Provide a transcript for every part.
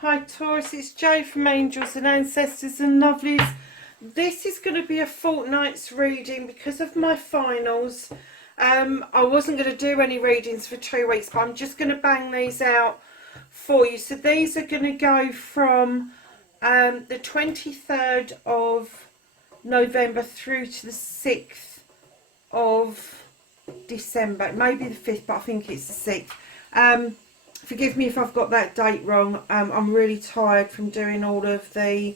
Hi Taurus, it's Jo from Angels and Ancestors and Lovelies. This is going to be a fortnight's reading because of my finals. I wasn't going to do any readings for 2 weeks, but I'm just going to bang these out for you. So these are going to go from the 23rd of November through to the 6th of December. Maybe the 5th, but I think it's the 6th. Forgive me if I've got that date wrong. I'm really tired from doing all of the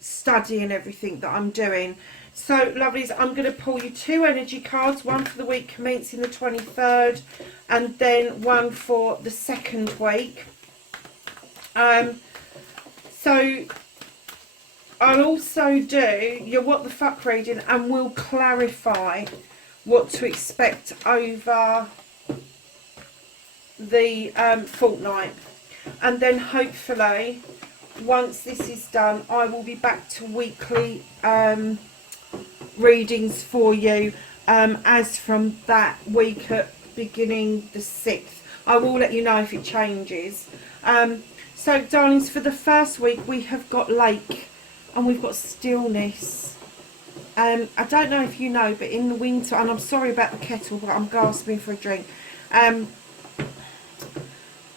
study and everything that I'm doing. So, lovelies, I'm going to pull you 2 energy cards, one for the week commencing the 23rd and then one for the 2nd week. So, I'll also do your what the fuck reading and we'll clarify what to expect over the fortnight, and then hopefully once this is done I will be back to weekly readings for you as from that week at beginning the 6th. I will let you know if it changes. So darlings, for the first week we have got lake and we've got stillness. I don't know if you know, but in the winter, and I'm sorry about the kettle but I'm gasping for a drink,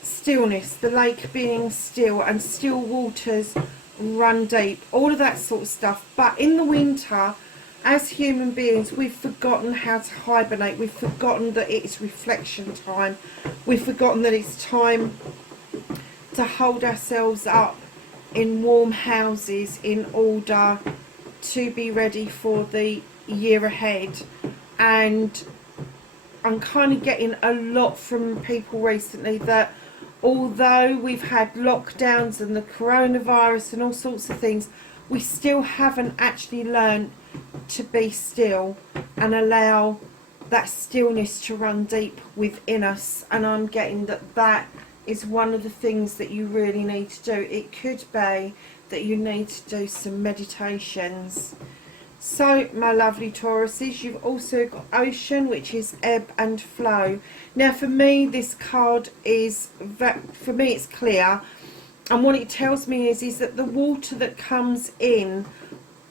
stillness, the lake being still and still waters run deep, all of that sort of stuff. But in the winter, as human beings, we've forgotten how to hibernate. We've forgotten that it's reflection time. We've forgotten that it's time to hold ourselves up in warm houses in order to be ready for the year ahead. And I'm kind of getting a lot from people recently that although we've had lockdowns and the coronavirus and all sorts of things, we still haven't actually learned to be still and allow that stillness to run deep within us. And I'm getting that that is one of the things that you really need to do. It could be that you need to do some meditations. So, my lovely Tauruses, you've also got ocean, which is ebb and flow. Now, for me, this card is, for me, it's clear. And what it tells me is that the water that comes in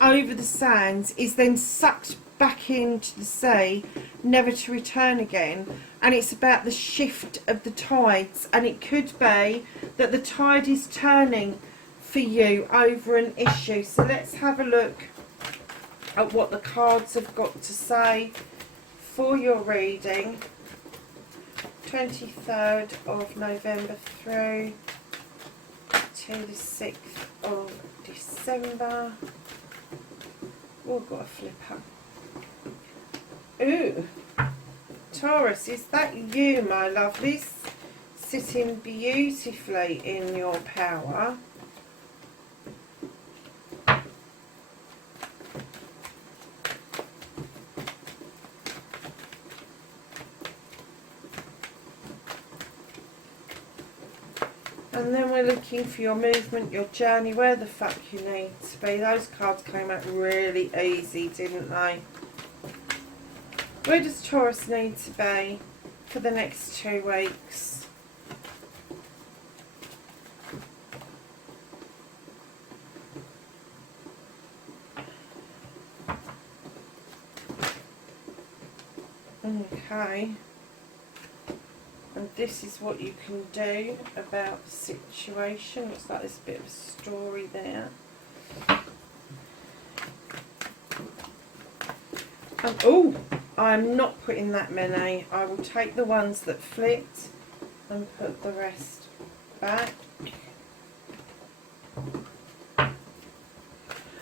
over the sands is then sucked back into the sea, never to return again. And it's about the shift of the tides. And it could be that the tide is turning for you over an issue. So let's have a look at what the cards have got to say for your reading. 23rd of November through to the 6th of December. Oh, I've got a flipper. Ooh, Taurus, is that you, my lovelies? Sitting beautifully in your power. And then we're looking for your movement, your journey, where the fuck you need to be. Those cards came out really easy, didn't they? Where does Taurus need to be for the next 2 weeks? Okay. And this is what you can do about the situation. Looks like there's a bit of a story there. Oh, I'm not putting that many. I will take the ones that flipped and put the rest back.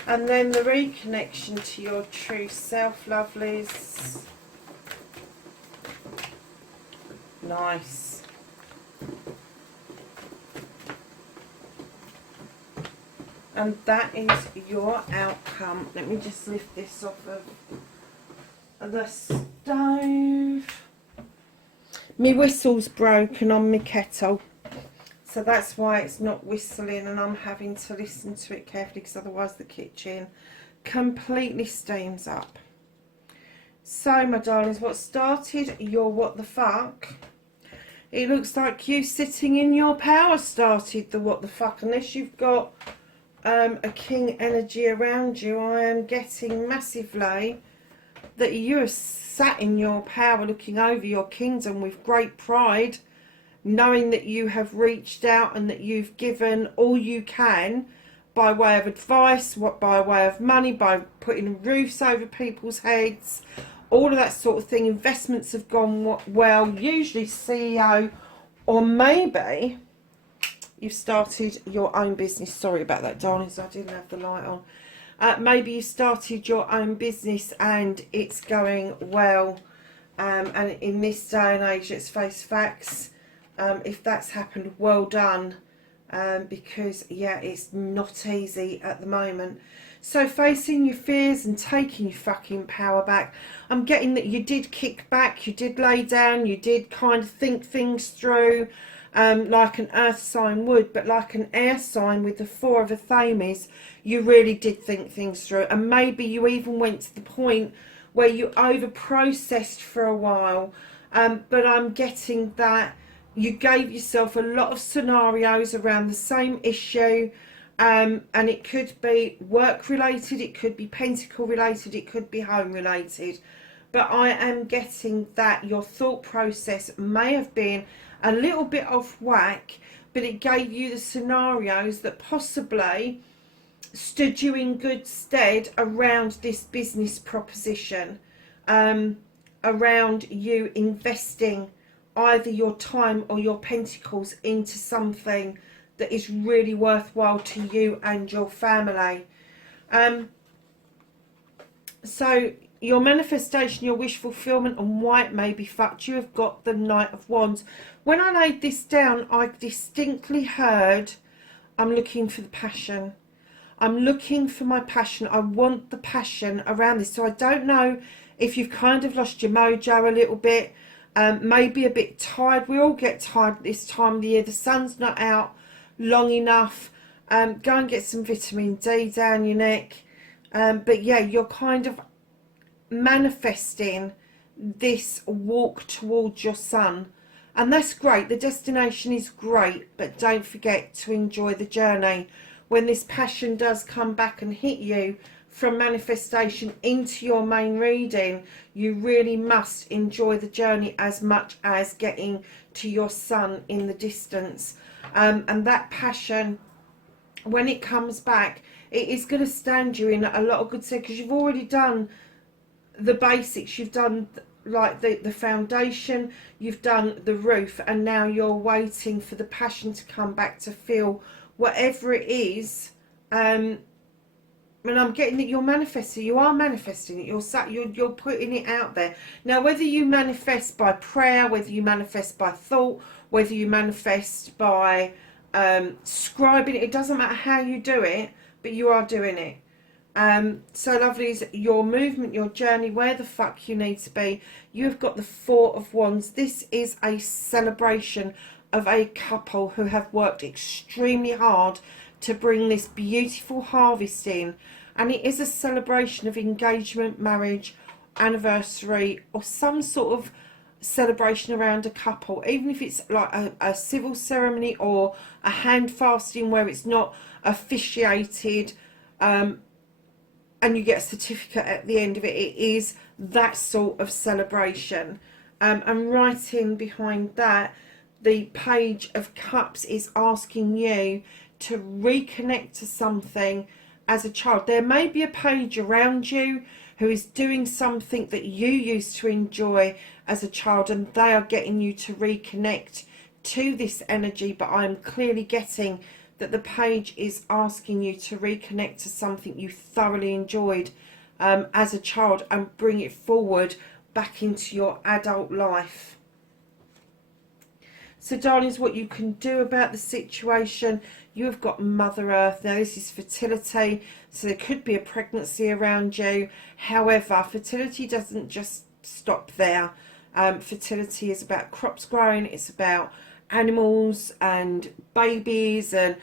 And then the reconnection to your true self, lovelies. Nice. And that is your outcome. Let me just lift this off of the stove. My whistle's broken on my kettle, so that's why it's not whistling, and I'm having to listen to it carefully because otherwise the kitchen completely steams up. So, my darlings, what started your what the fuck It looks like you sitting in your power started the what the fuck. Unless you've got a king energy around you, I am getting massively that you are sat in your power looking over your kingdom with great pride, knowing that you have reached out and that you've given all you can by way of advice, by way of money, by putting roofs over people's heads, all of that sort of thing. Investments have gone well, usually CEO, or maybe you've started your own business. Sorry about that, darlings, I didn't have the light on. Maybe you started your own business and it's going well. And in this day and age, let's face facts, if that's happened, well done. Because, yeah, it's not easy at the moment. So facing your fears and taking your fucking power back. I'm getting that you did kick back, you did lay down, you did kind of think things through. Like an earth sign would, but like an air sign with the Four of Athames, you really did think things through. And maybe you even went to the point where you over processed for a while. But I'm getting that you gave yourself a lot of scenarios around the same issue. And it could be work related, it could be pentacle related, it could be home related. But I am getting that your thought process may have been a little bit off whack, but it gave you the scenarios that possibly stood you in good stead around this business proposition, around you investing either your time or your pentacles into something that is really worthwhile to you and your family. So your manifestation, your wish fulfillment, and why it may be fucked, you have got the Knight of Wands. When I laid this down, I distinctly heard, I'm looking for the passion. I'm looking for my passion. I want the passion around this. So I don't know if you've kind of lost your mojo a little bit, maybe a bit tired. We all get tired at this time of the year. The sun's not out long enough. Go and get some vitamin D down your neck. But yeah, you're kind of manifesting this walk towards your sun, and that's great. The destination is great, but don't forget to enjoy the journey. When this passion does come back and hit you from manifestation into your main reading, you really must enjoy the journey as much as getting to your sun in the distance. And that passion, when it comes back, it is going to stand you in a lot of good stead, because you've already done the basics. You've done like the foundation, you've done the roof, and now you're waiting for the passion to come back to feel whatever it is. And I'm getting that you're manifesting. You are manifesting it. You're putting it out there. Now, whether you manifest by prayer, whether you manifest by thought, whether you manifest by scribing it doesn't matter how you do it, but you are doing it. So lovelies, your movement, your journey, where the fuck you need to be. You've got the Four of Wands. This is a celebration of a couple who have worked extremely hard to bring this beautiful harvest in. And it is a celebration of engagement, marriage, anniversary, or some sort of celebration around a couple. Even if it's like a civil ceremony or a hand fasting where it's not officiated, and you get a certificate at the end of it. It is that sort of celebration. And right in behind that, the Page of Cups is asking you to reconnect to something as a child. There may be a page around you who is doing something that you used to enjoy as a child, and they are getting you to reconnect to this energy. But I'm clearly getting that the page is asking you to reconnect to something you thoroughly enjoyed as a child and bring it forward back into your adult life. So darlings, what you can do about the situation, you have got Mother Earth. Now this is fertility, so there could be a pregnancy around you. However, fertility doesn't just stop there. Fertility is about crops growing, it's about animals and babies and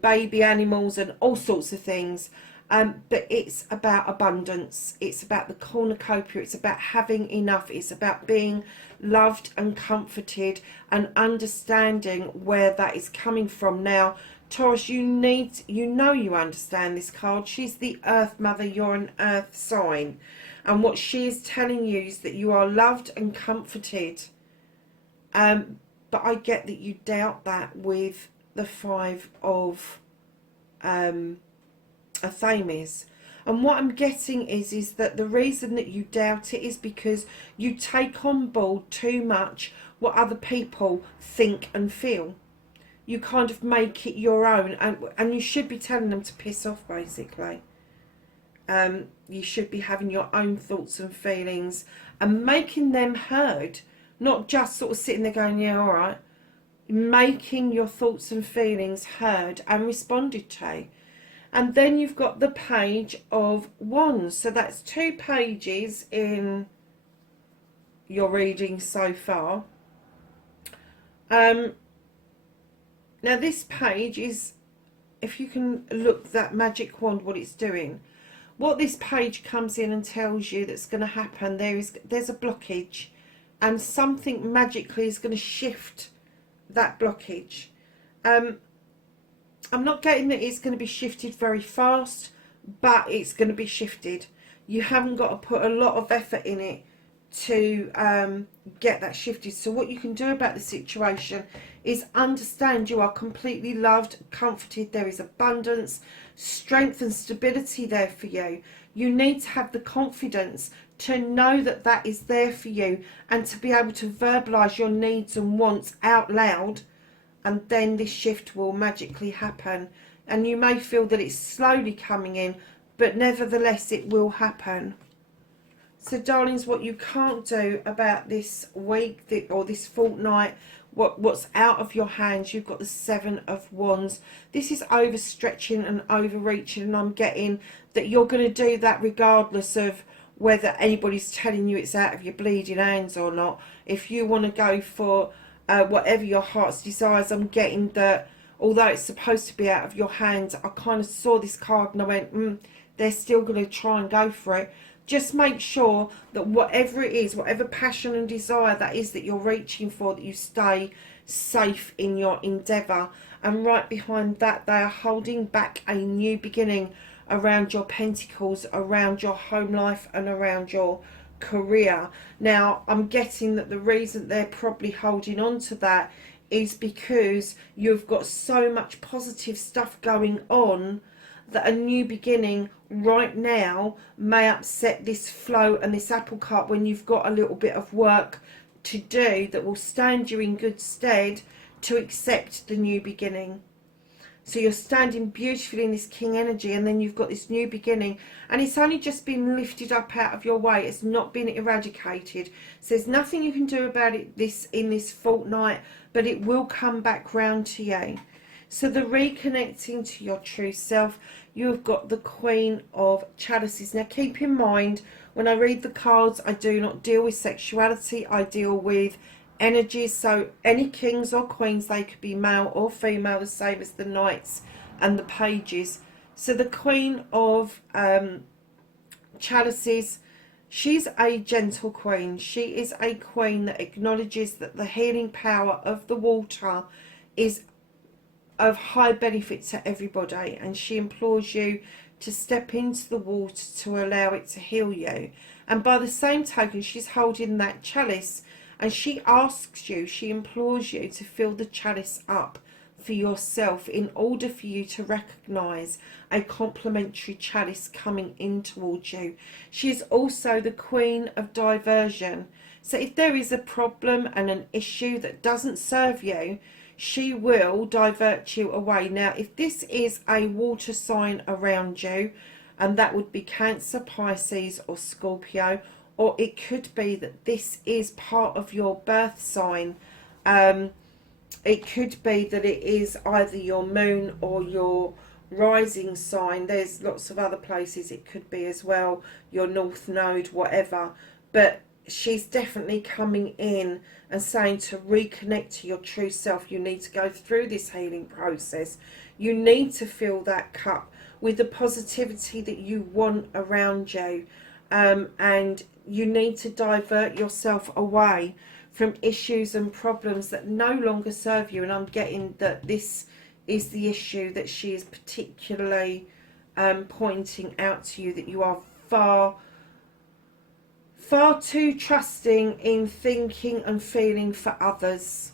baby animals and all sorts of things. But it's about abundance. It's about the cornucopia. It's about having enough. It's about being loved and comforted and understanding where that is coming from. Now, Taurus, you know you understand this card. She's the Earth Mother. You're an Earth sign. And what she is telling you is that you are loved and comforted. But I get that you doubt that with the Five of Athames. And what I'm getting is that the reason that you doubt it is because you take on board too much what other people think and feel. You kind of make it your own, and you should be telling them to piss off, basically. You should be having your own thoughts and feelings and making them heard, not just sort of sitting there going, yeah, all right. Making your thoughts and feelings heard and responded to. And then you've got the Page of Wands. So that's 2 pages in your reading so far. Now this page is, if you can look that magic wand, what it's doing. What this page comes in and tells you that's going to happen, there's a blockage, and something magically is going to shift that blockage. I'm not getting that it's going to be shifted very fast, but it's going to be shifted. You haven't got to put a lot of effort in it to get that shifted. So what you can do about the situation is understand you are completely loved, comforted. There is abundance, strength and stability there for you. You need to have the confidence to know that that is there for you, and to be able to verbalise your needs and wants out loud, and then this shift will magically happen. And you may feel that it's slowly coming in, but nevertheless it will happen. So darlings, what you can't do about this week or this fortnight, what's out of your hands, you've got the 7 of Wands. This is overstretching and overreaching, and I'm getting that you're going to do that regardless of whether anybody's telling you it's out of your bleeding hands or not. If you want to go for whatever your heart's desires, I'm getting that although it's supposed to be out of your hands, I kind of saw this card and I went, they're still going to try and go for it. Just make sure that whatever it is, whatever passion and desire that is that you're reaching for, that you stay safe in your endeavour. And right behind that, they are holding back a new beginning around your pentacles, around your home life and around your career. Now, I'm getting that the reason they're probably holding on to that is because you've got so much positive stuff going on that a new beginning right now may upset this flow and this apple cart when you've got a little bit of work to do that will stand you in good stead to accept the new beginning. So you're standing beautifully in this king energy, and then you've got this new beginning, and it's only just been lifted up out of your way. It's not been eradicated. So there's nothing you can do about it in this fortnight, but it will come back round to you. So the reconnecting to your true self, you've got the Queen of Chalices. Now keep in mind, when I read the cards, I do not deal with sexuality. I deal with energies. So any kings or queens, they could be male or female, the same as the knights and the pages. So the Queen of Chalices, she's a gentle queen. She is a queen that acknowledges that the healing power of the water is of high benefit to everybody, and she implores you to step into the water to allow it to heal you. And by the same token, she's holding that chalice, and she asks you, she implores you to fill the chalice up for yourself in order for you to recognize a complementary chalice coming in towards you. She is also the Queen of Diversion. So if there is a problem and an issue that doesn't serve you, she will divert you away. Now, if this is a water sign around you, and that would be Cancer, Pisces or Scorpio, or it could be that this is part of your birth sign. It could be that it is either your moon or your rising sign. There's lots of other places it could be as well, your north node, whatever. But she's definitely coming in and saying to reconnect to your true self. You need to go through this healing process. You need to fill that cup with the positivity that you want around you. And you need to divert yourself away from issues and problems that no longer serve you. And I'm getting that this is the issue that she is particularly pointing out to you, that you are far too trusting in thinking and feeling for others.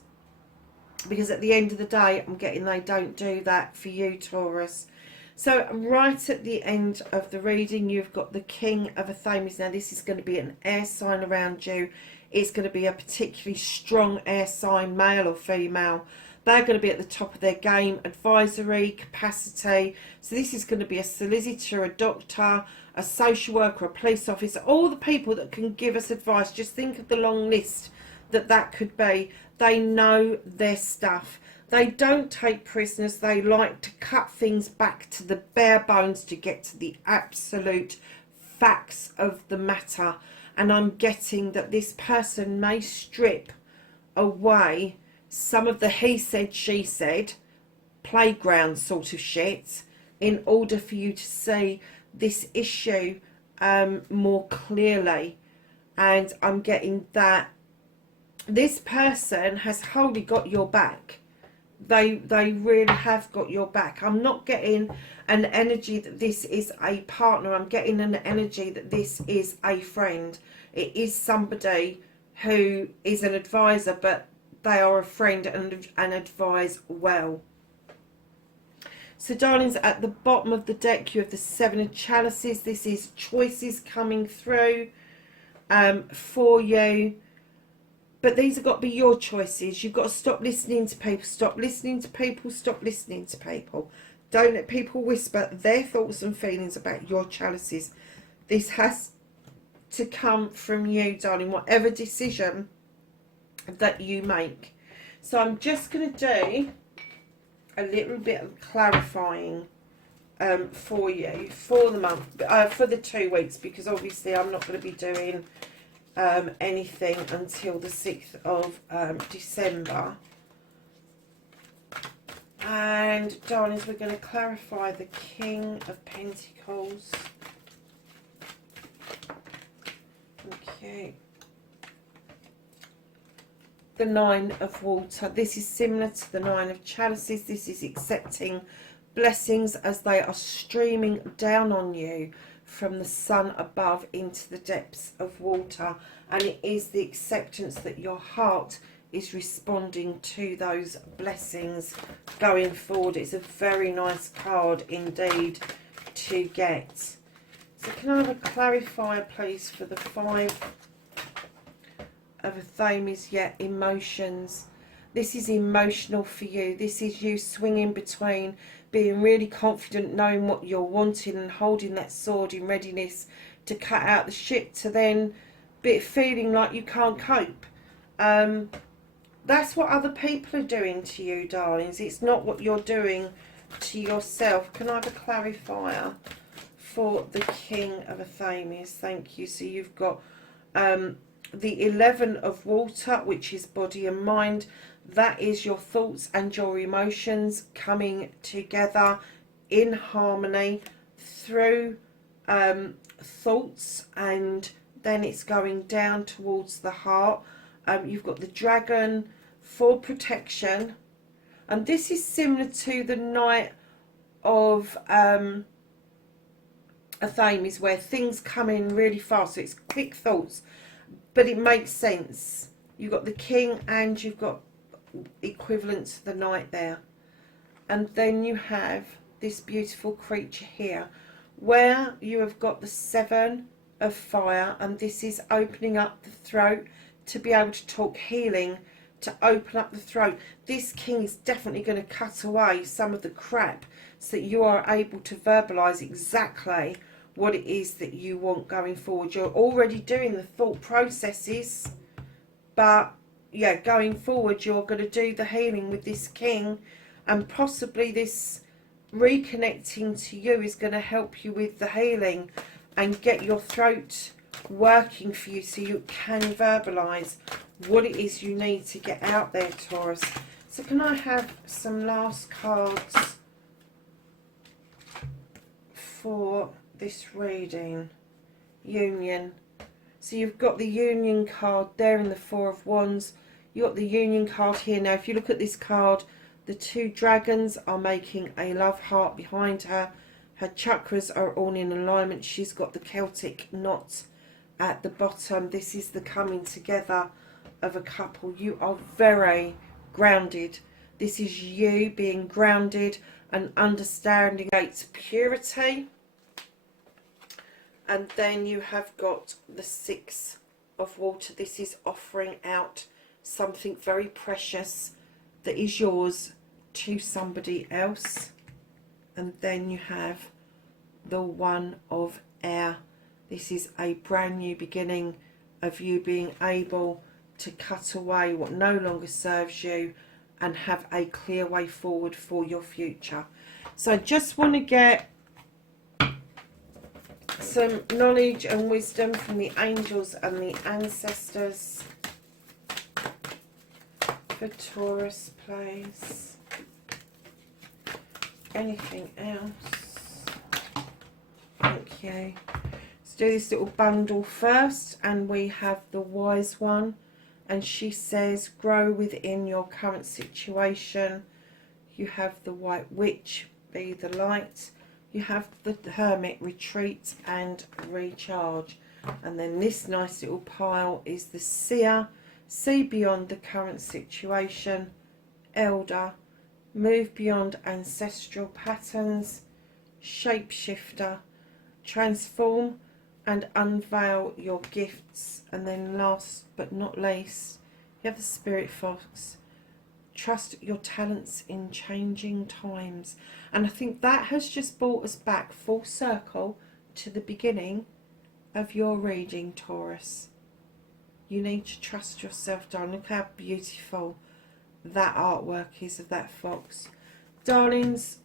Because at the end of the day, I'm getting they don't do that for you, Taurus. So right at the end of the reading, you've got the King of Athames. Now this is going to be an air sign around you. It's going to be a particularly strong air sign, male or female. They're going to be at the top of their game, advisory capacity. So this is going to be a solicitor, a doctor, a social worker, a police officer, all the people that can give us advice. Just think of the long list that could be. They know their stuff. They don't take prisoners. They like to cut things back to the bare bones to get to the absolute facts of the matter. And I'm getting that this person may strip away some of the he said, she said, playground sort of shit in order for you to see this issue more clearly. And I'm getting that this person has wholly got your back. They really have got your back. I'm not getting an energy that this is a partner. I'm getting an energy that this is a friend. It is somebody who is an advisor, but they are a friend and advise well. So darlings, at the bottom of the deck you have the Seven of Chalices. This is choices coming through for you. But these have got to be your choices. You've got to stop listening to people. Stop listening to people. Stop listening to people. Don't let people whisper their thoughts and feelings about your chalices. This has to come from you, darling, whatever decision that you make. So I'm just going to do a little bit of clarifying for you for the month, for the 2 weeks, because obviously I'm not going to be doing anything until the 6th of December. And darlings, we're going to clarify the King of Pentacles. Okay. The Nine of Water. This is similar to the Nine of Chalices. This is accepting blessings as they are streaming down on you from the sun above into the depths of water. And it is the acceptance that your heart is responding to those blessings going forward. It's a very nice card indeed to get. So can I have a clarifier please for the Five of Athames? Yeah, emotions. This is emotional for you. This is you swinging between being really confident, knowing what you're wanting and holding that sword in readiness to cut out the shit, to then feeling like you can't cope. That's what other people are doing to you, darlings. It's not what you're doing to yourself. Can I have a clarifier for the King of Athames? Thank you. So you've got the 11 of Water, which is body and mind. That is your thoughts and your emotions coming together in harmony through thoughts, and then it's going down towards the heart. You've got the Dragon for protection, and this is similar to the Knight of Athames, where things come in really fast. So it's quick thoughts, but it makes sense. You've got the King and you've got equivalent to the Knight there. And then you have this beautiful creature here, where you have got the Seven of Fire, and this is opening up the throat to be able to talk healing, to open up the throat. This King is definitely going to cut away some of the crap so that you are able to verbalize exactly what it is that you want going forward. You're already doing the thought processes, but yeah, going forward you're going to do the healing with this King, and possibly this reconnecting to you is going to help you with the healing and get your throat working for you so you can verbalize what it is you need to get out there, Taurus. So can I have some last cards for this reading. Union. So you've got the Union card there in the Four of Wands. You've got the Union card here. Now if you look at this card, the two dragons are making a love heart behind her. Her chakras are all in alignment. She's got the Celtic knot at the bottom. This is the coming together of a couple. You are very grounded. This is you being grounded and understanding its purity. And then you have got the Six of Water. This is offering out something very precious that is yours to somebody else. And then you have the One of Air. This is a brand new beginning of you being able to cut away what no longer serves you and have a clear way forward for your future. So I just want to get some knowledge and wisdom from the angels and the ancestors for Taurus, please. Anything else? Thank you. Let's do this little bundle first, and we have the Wise One, and she says grow within your current situation. You have the White Witch, be the light. You have the Hermit, retreat and recharge. And then this nice little pile is the Seer, see beyond the current situation. Elder, move beyond ancestral patterns. Shapeshifter, transform and unveil your gifts. And then last but not least, you have the Spirit Fox, trust your talents in changing times. And I think that has just brought us back full circle to the beginning of your reading, Taurus. You need to trust yourself, darling. Look how beautiful that artwork is of that fox. Darlings,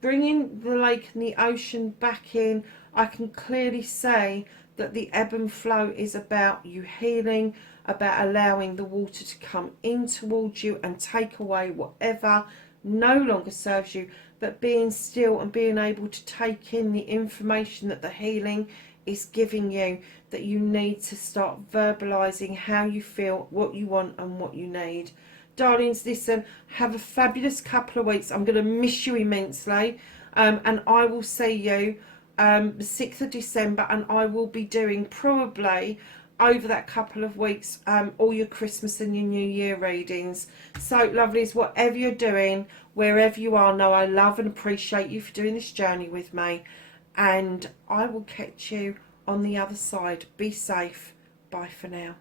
bringing the lake and the ocean back in, I can clearly say that the ebb and flow is about you healing, about allowing the water to come in towards you and take away whatever no longer serves you, but being still and being able to take in the information that the healing is giving you, that you need to start verbalizing how you feel, what you want and what you need. Darlings, listen, have a fabulous couple of weeks. I'm going to miss you immensely, and I will see you the 6th of December, and I will be doing probably over that couple of weeks all your Christmas and your New Year readings. So lovelies, whatever you're doing, wherever you are, know I love and appreciate you for doing this journey with me, and I will catch you on the other side. Be safe. Bye for now.